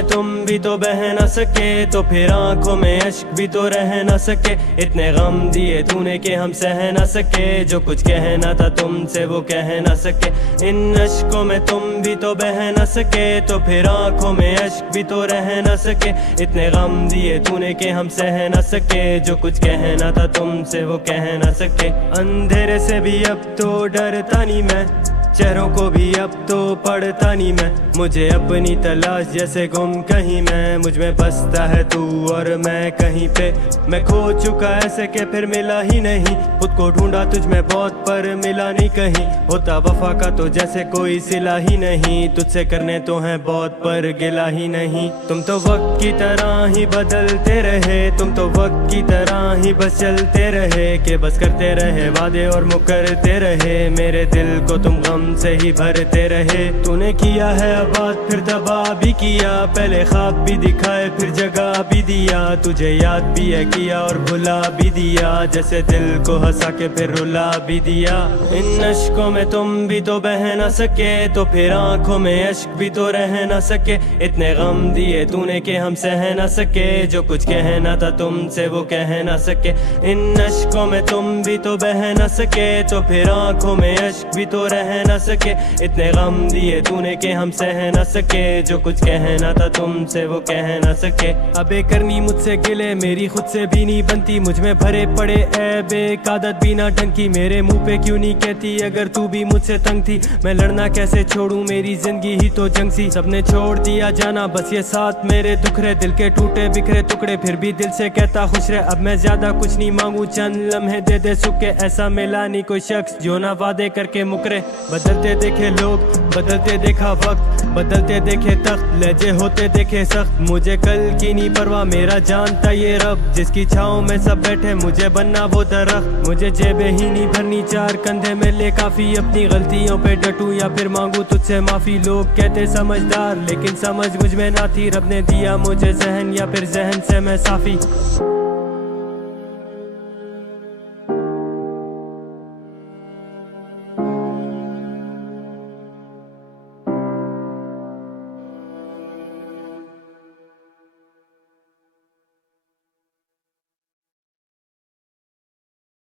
में तुम भी तो बह न सके, तो फिर आंखों में अश्क भी तो रह न सके। इतने गम दिए तूने कि हम सह न सके, जो कुछ कहना था तुमसे वो कह न सके। इन अश्कों में तुम भी तो बह न सके, तो फिर आंखों में अश्क भी तो रह न सके। इतने गम दिए तूने कि हम सह न सके, जो कुछ कहना था तुमसे वो कह न सके। अंधेरे से भी अब तो डरता नहीं मैं, चेहरों को भी अब तो पढ़ता नहीं मैं। मुझे अपनी तलाश जैसे गुम कहीं मैं, मुझ में बसता है तू और मैं कहीं पे। मैं खो चुका ऐसे के फिर मिला ही नहीं, खुद को ढूंढा तुझ में बहुत पर मिला नहीं कहीं। होता वफा का तो जैसे कोई सिला ही नहीं, तुझसे करने तो है बहुत पर गिला ही नहीं। तुम तो वक्त की तरह ही बदलते रहे, तुम तो वक्त की तरह ही बस चलते रहे, कि बस करते रहे वादे और मुकरते रहे। मेरे दिल को तुम गम से ही भरते रहे। तूने किया है आबाद फिर तबाह भी किया, पहले ख्वाब भी दिखाए फिर जगह भी दिया। तुझे याद भी है किया और भुला भी दिया, जैसे दिल को हंसा के फिर रुला भी दिया। इन अश्कों में तुम भी तो बह न सके, तो फिर आंखों में अश्क भी तो रह न सके। इतने गम दिए तूने कि हम सह न सके, जो कुछ कहना था तुमसे वो कह न सके। इन अश्कों में तुम भी तो बह न सके, तो फिर आंखों में अश्क भी तो रह न सके। इतने गम दिए तूने कि हम सह न सके, जो कुछ कहना था तुमसे वो कह न सके। अबे करनी मुझसे गिले मेरी खुद से भी नहीं बनती, मुझ में भरे पड़े ऐब एक आदत भी ना ढंग की। मेरे मुंह पे क्यों नहीं कहती अगर तू भी मुझसे तंग थी। मैं लड़ना कैसे छोड़ूं, मेरी जिंदगी ही तो जंग सी। सबने छोड़ दिया जाना बस ये साथ मेरे दुख रहे, दिल के टूटे बिखरे टुकड़े फिर भी दिल से कहता खुश रहे। अब मैं ज्यादा कुछ नहीं मांगू, चंद लम्हे दे दे सुख के, ऐसा मिला नहीं कोई शख्स जो ना वादे करके मुकरे। बदलते देखे लोग, बदलते देखा वक्त, बदलते देखे तख्त, लहजे होते देखे सख्त। मुझे कल की नहीं परवाह, मेरा जानता ये रब, जिसकी छाँव में सब बैठे मुझे बनना वो दरख्त। मुझे जेबे ही नहीं भरनी, चार कंधे में ले काफी, अपनी गलतियों पे डटूं या फिर मांगू तुझसे माफी। लोग कहते समझदार लेकिन समझ मुझ में ना थी, रब ने दिया मुझे जहन या फिर जहन से मैं साफी।